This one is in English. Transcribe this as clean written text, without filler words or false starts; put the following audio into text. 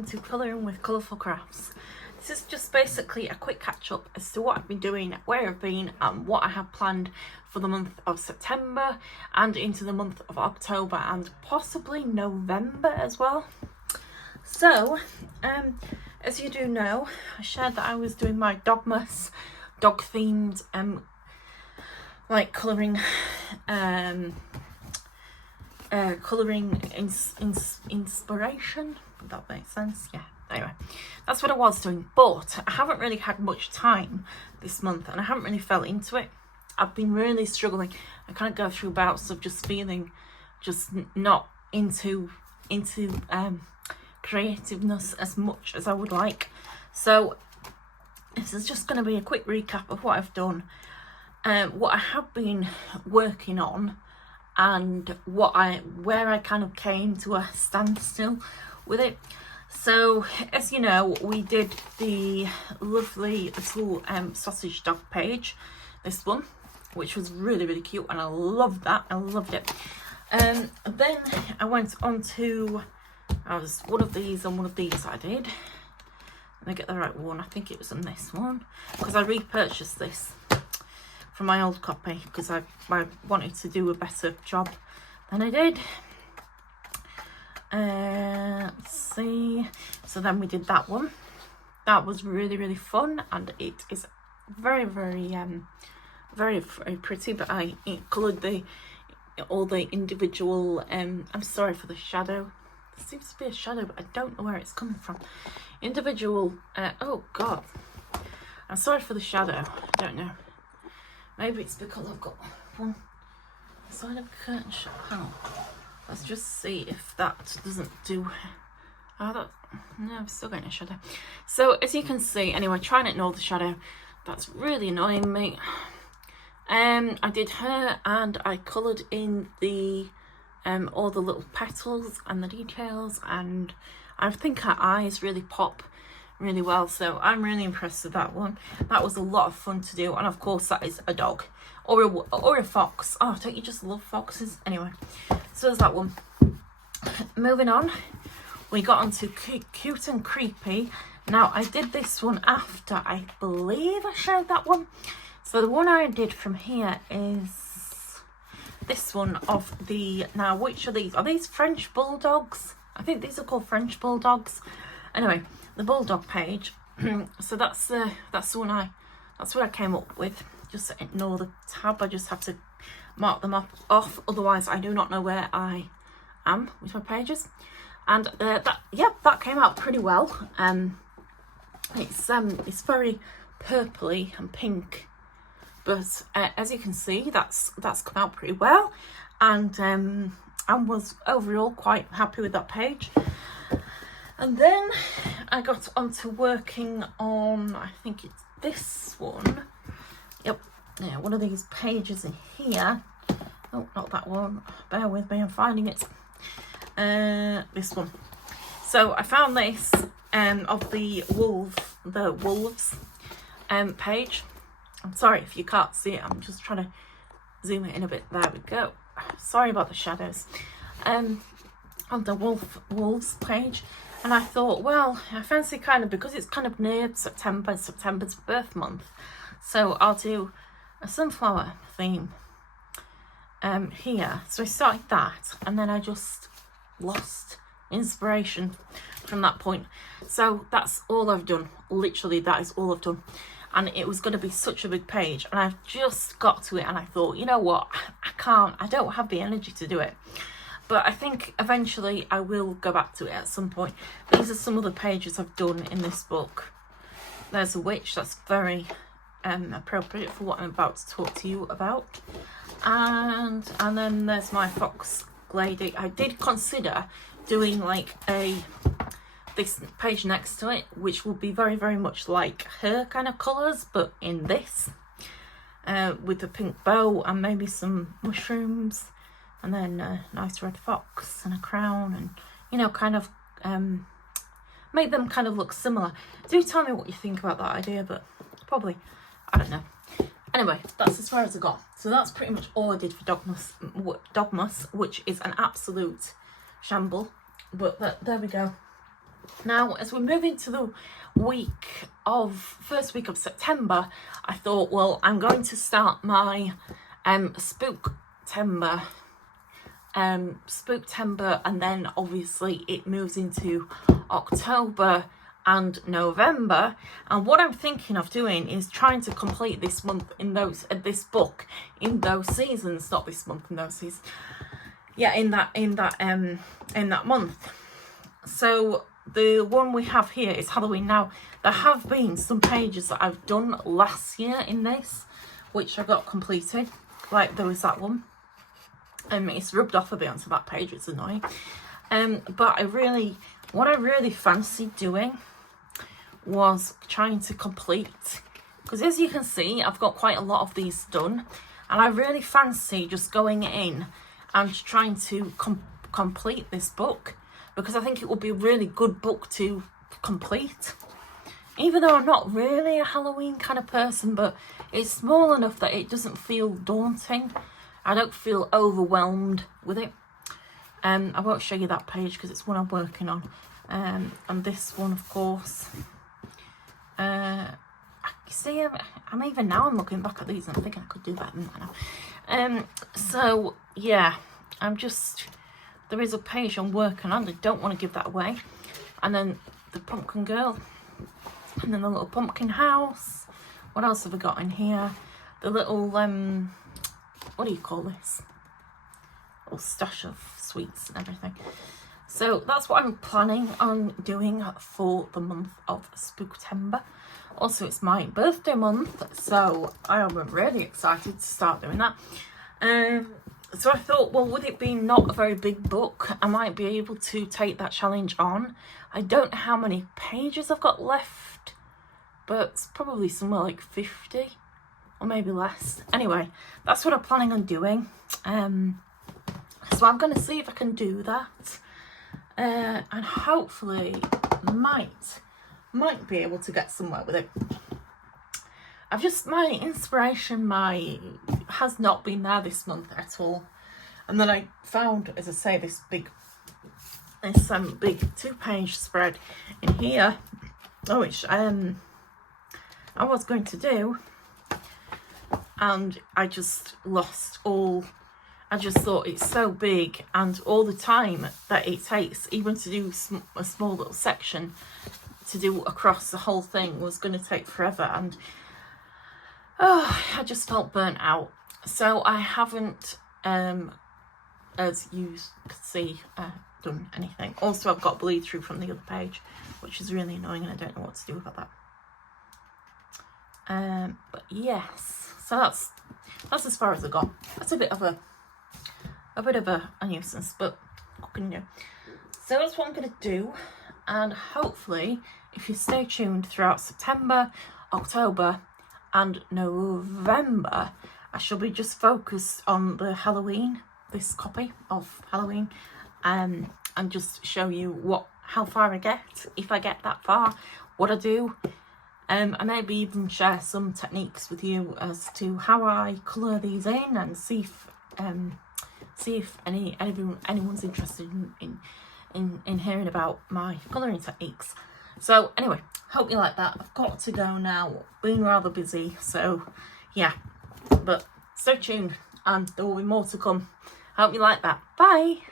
welcome to Colouring with Colourful Crafts. This is just basically a quick catch up as to what I've been doing, where I've been and what I have planned for the month of September and into the month of October and possibly November as well. So, as you do know, I shared that I was doing my Dogmus dog themed like colouring inspiration, if that makes sense. Yeah, anyway, that's what I was doing, but I haven't really had much time this month and I haven't really fell into it. I've been really struggling. I can't go through bouts of just feeling just not into creativeness as much as I would like. So this is just going to be a quick recap of what I've done, what I have been working on, and where I kind of came to a standstill with it. So as you know, we did the lovely little sausage dog page, this one, which was really cute, and I loved that. I loved it. Then I went on to one of these and one of these I did. Let me get the right one. I think it was on this one because I repurchased this from my old copy because I wanted to do a better job than I did. Let's see. So then we did that one. That was really fun, and it is very pretty. But I coloured all the individual. I'm sorry for the shadow. There seems to be a shadow, but I don't know where it's coming from. Individual. Oh God. I'm sorry for the shadow. I don't know. Maybe it's because I've got one side of the curtain shut. Hang on. Let's just see if that doesn't do. No, I'm still getting a shadow. So as you can see, anyway, try and ignore the shadow. That's really annoying me. I did her and I coloured in the all the little petals and the details, and I think her eyes really pop really well, so I'm really impressed with that one. That was a lot of fun to do, and of course that is a dog or a fox. Oh, don't you just love foxes? Anyway, so there's that one. Moving on, we got onto cute and creepy. Now I did this one after I believe I showed that one. So the one I did from here is this one of the, now which are these? Are these French bulldogs? I think these are called French bulldogs. Anyway, the bulldog page. So that's the one that's what I came up with. Just ignore the tab. I just have to mark them off. Otherwise, I do not know where I am with my pages. And that came out pretty well. It's very purpley and pink, but as you can see, that's come out pretty well, and I was overall quite happy with that page. And then I got onto working on, I think it's this one. Yep, yeah, one of these pages in here. Oh, not that one. Bear with me, I'm finding it. This one. So I found this of the wolves page. I'm sorry if you can't see it. I'm just trying to zoom it in a bit. There we go. Sorry about the shadows. On the wolves page. And I thought, well, I fancy kind of, because it's kind of near September, September's birth month, so I'll do a sunflower theme here. So I started that, and then I just lost inspiration from that point. So that's all I've done. Literally, that is all I've done. And it was going to be such a big page, and I've just got to it, and I thought, you know what, I don't have the energy to do it. But I think eventually I will go back to it at some point. These are some of the pages I've done in this book. There's a witch, that's very appropriate for what I'm about to talk to you about. And then there's my fox lady. I did consider doing like this page next to it, which will be very much like her kind of colours, but in this, with the pink bow and maybe some mushrooms. And then a nice red fox and a crown, and, you know, kind of make them kind of look similar. Do tell me what you think about that idea, but probably, I don't know. Anyway, that's as far as I got. So that's pretty much all I did for Dogmus, which is an absolute shamble. But there we go. Now, as we move into the first week of September, I thought, well, I'm going to start my Spooktember, and then obviously it moves into October and November. And what I'm thinking of doing is trying to complete this month in those this book in those seasons, not this month in those seasons. Yeah, in that month. So the one we have here is Halloween. Now, there have been some pages that I've done last year in this, which I got completed. Like, there was that one. It's rubbed off a bit onto that page, it's annoying. But what I really fancied doing was trying to complete, because as you can see, I've got quite a lot of these done, and I really fancy just going in and trying to complete this book, because I think it would be a really good book to complete. Even though I'm not really a Halloween kind of person, but it's small enough that it doesn't feel daunting. I don't feel overwhelmed with it. I won't show you that page because it's one I'm working on. And this one, of course. See, I'm even now I'm looking back at these and I'm thinking I could do better than that now. So yeah, there is a page I'm working on. I don't want to give that away. And then the pumpkin girl, and then the little pumpkin house. What else have I got in here? The little what do you call this? Little stash of sweets and everything. So that's what I'm planning on doing for the month of Spooktember. Also, it's my birthday month, so I am really excited to start doing that. So I thought, well, with it being not a very big book, I might be able to take that challenge on. I don't know how many pages I've got left, but it's probably somewhere like 50 or maybe less. Anyway, that's what I'm planning on doing. So I'm going to see if I can do that, and hopefully might be able to get somewhere with it. My inspiration has not been there this month at all. And then I found, as I say, this big 2-page spread in here, which I was going to do, and I just lost all. I just thought it's so big, and all the time that it takes, even to do a small little section, to do across the whole thing was going to take forever, and I just felt burnt out. So I haven't, as you can see, done anything. Also, I've got bleed through from the other page, which is really annoying, and I don't know what to do about that. But yes, so that's as far as I got. That's a bit of a nuisance, but what can you do? So that's what I'm going to do, and hopefully, if you stay tuned throughout September, October, and November, I shall be just focused on the Halloween, this copy of Halloween, and just show you how far I get, if I get that far, what I do. I maybe even share some techniques with you as to how I colour these in, and see if anyone's interested in hearing about my colouring techniques. So anyway, hope you like that. I've got to go now, been rather busy, so yeah, but stay tuned and there will be more to come. Hope you like that. Bye.